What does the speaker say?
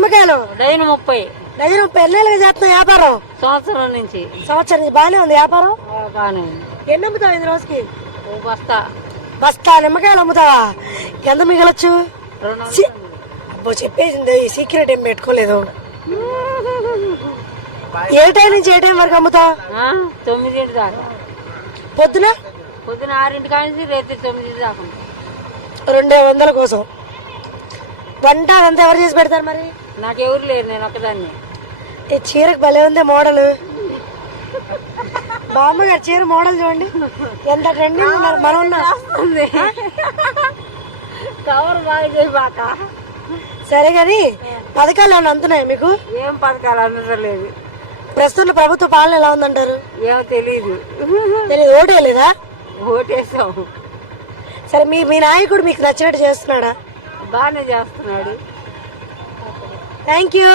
నిమ్మకాయలు dyne 30. Dozen 30. ఎన్నేళ్ళుగా చేస్తున్నావు వ్యాపారం? సంవత్సరం నుంచి. సంవత్సరం నుంచి బాగానే ఉంది వ్యాపారం. బాగానే ఉంది. ఎన్ని అమ్ముతావు ఇది రోజుకి? ఓ బస్తా. బస్తా నిమ్మకాయలు అమ్ముతావా? ఎంత మిగలొచ్చు? 200. అబ్బో చెప్పేసింది, ఈ సీక్రెట్ ఏం పెట్టుకోలేదు. ఏ టైం నుంచి ఏ టైం వరకు అమ్ముతావు? 9 దాకా. పొద్దున 6 నుంచి రేపు 9 దాకా. 200 కోసం వంట అదంతా ఎవరు చేసి పెడతారు మరి? నాకెవరు లేరు, నేను ఒక్కదాన్ని. ఈ చీరకు భలే ఉంది మోడల్. బామ్మ గారు చీర మోడల్ చూడండి ఎంత ట్రెండింగ్ ఉన్నారు. మనం ఉన్నా కవర్ బాగా చేయబాక. సరే కానీ పథకాలు ఏమైనా అందుతున్నాయి మీకు? ఏం పథకాలు అందలేదు. ప్రస్తుతం ప్రభుత్వ పాలన ఎలా ఉందంటారు? ఏమో తెలీదు. తెలియదు. ఓటే లేదా? ఓటేసావు. సరే మీ నాయకుడు మీకు నచ్చినట్టు చేస్తున్నాడా? బాగానే చేస్తున్నాడు. Thank you.